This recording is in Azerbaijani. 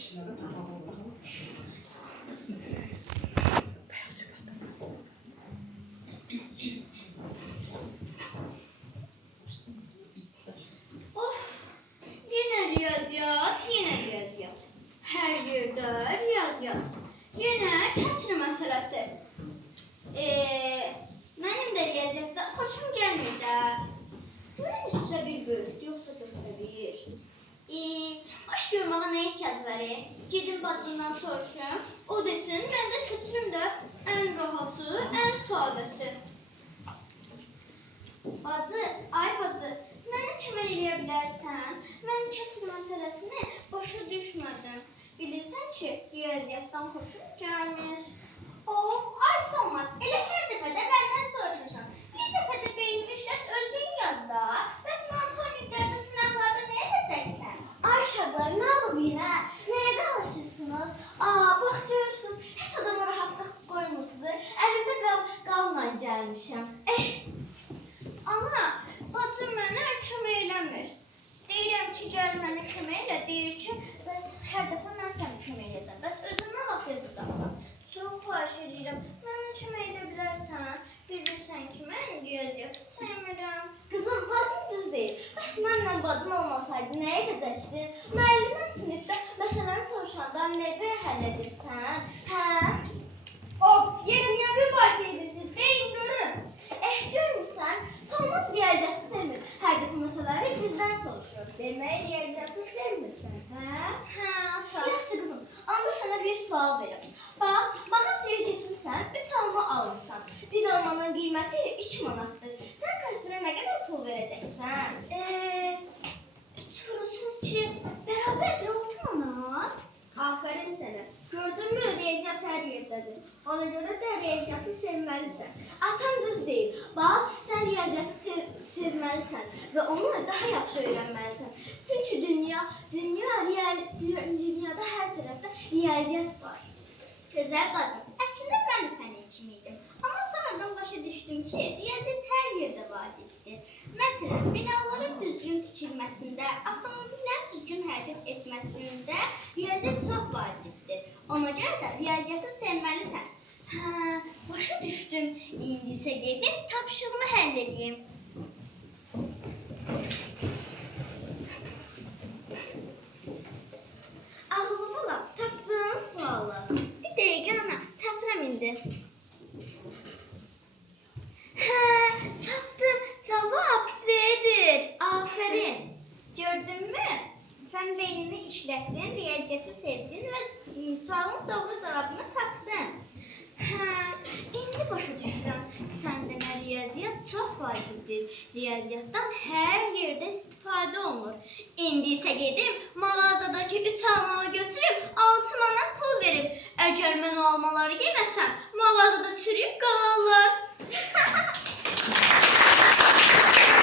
Of, yine riyaziyat, yine riyaziyat. Her yerde riyaziyat. Yine kəsr məsələsi. Mənim də riyaziyatdan xoşum gəlmir də. Görün sizə bir bölüdür, yoxsa dördə bir. Baş yormağa nə ehtiyac var? Gedim bacımdan soruşum. O desin, mən də köçürüm də ən rahatı, ən sadəsi. Bacı, ay bacı, mənə kömək eləyə bilərsən? Mən kəsr məsələsini başa düşmədim. Bilirsən ki, riyaziyyatdan xoşum gəlmir. Of, arz olmaz. Elə hər dəfədə məndən soruşursan. Bir dəfədə beynini işlət, özün yaz da. Bəs monitoringlərdə, sınavlarda nə edəcəksən? Ay uşaqlar, nə olub yenə? Nəyə danışırsınız? Bax görürsünüz, heç adama rahatlıq qoymursunuz. Əlimdə qavla gəlmişəm. Ana, bacım mənə kömək eləmir. Deyirəm ki, gəl mənə kömək elə. Deyir ki, bəs hər dəfə mən sənə kömək edəcəm. Bəs özün nə vaxt yazacaqsan? Çox xahiş edirəm. Mənə kömək edə bilərsən. Bilirsən ki, mən riyaziyyatı sevmirəm. Qızım, bacım düz deyir. Bəs mənlə bacın olmasaydı nə edəcəkdin? Müəllimən sinifdə məsələni soruşanda necə həll edirsən? Hə? Of, yenə niyə mübahisə edirsin? Deyin görüm. Görmürsən, Solmaz riyaziyyatı sevmir. Hər dəfə məsələləri bizdən soruşur. Demək riyaziyyatı sevmirsən, hə? Hə, ata. Yaxşı qızım, onda sənə bir sual verim. Bax, mağazaya getmirsən, 3 alma alırsan. Bir almanın qiyməti 2 manatdır. Sən kassirə nə qədər pul verəcəksən? 3 vurulsun 2, bərabərdir 6 manat. Afərin sənə. Gördünmü, riyaziyyat hər yerdədir. Ona görə də riyaziyyatı sevməlisən. Atam düz deyir. Bax, sən riyaziyyatı sevməlisən və onu daha yaxşı öyrənməlisən. Çünki dünyada hər tərəfdə riyaziyyat var. Gözəl bacım, əslində mən də sənin kimi idim. Amma sonradan başa düşdüm ki, riyaziyyat hər yerdə vacibdir. Məsələn, binaların düzgün tikilməsində, avtomobillərin düzgün hərəkət etməsində riyaziyyat çox vacibdir. Ona görə də riyaziyyatı sevməlisən. Hə, başa düşdüm. İndi isə gedib tapşırığımı həll edeyim. Ağıllı bala, tapdığın sualı. Bir dəqiqə ana, tapıram indi. Tapdım. Cavab C-dir. Afərin. Gördünmü? Sən beynini işlətdin, riyaziyyatı sevdin və sualın doğru cavabını tapdın. İndi başa düşürəm. Sən demə riyaziyyat çox vacibdir. Riyaziyyatdan hər yerdə istifadə olunur. İndi isə gedim mağazadakı 3 almanı götürüb 6 manat pul verib. Əgər mən o almaları yeməsəm, mağazada çürüyüb qalarlar.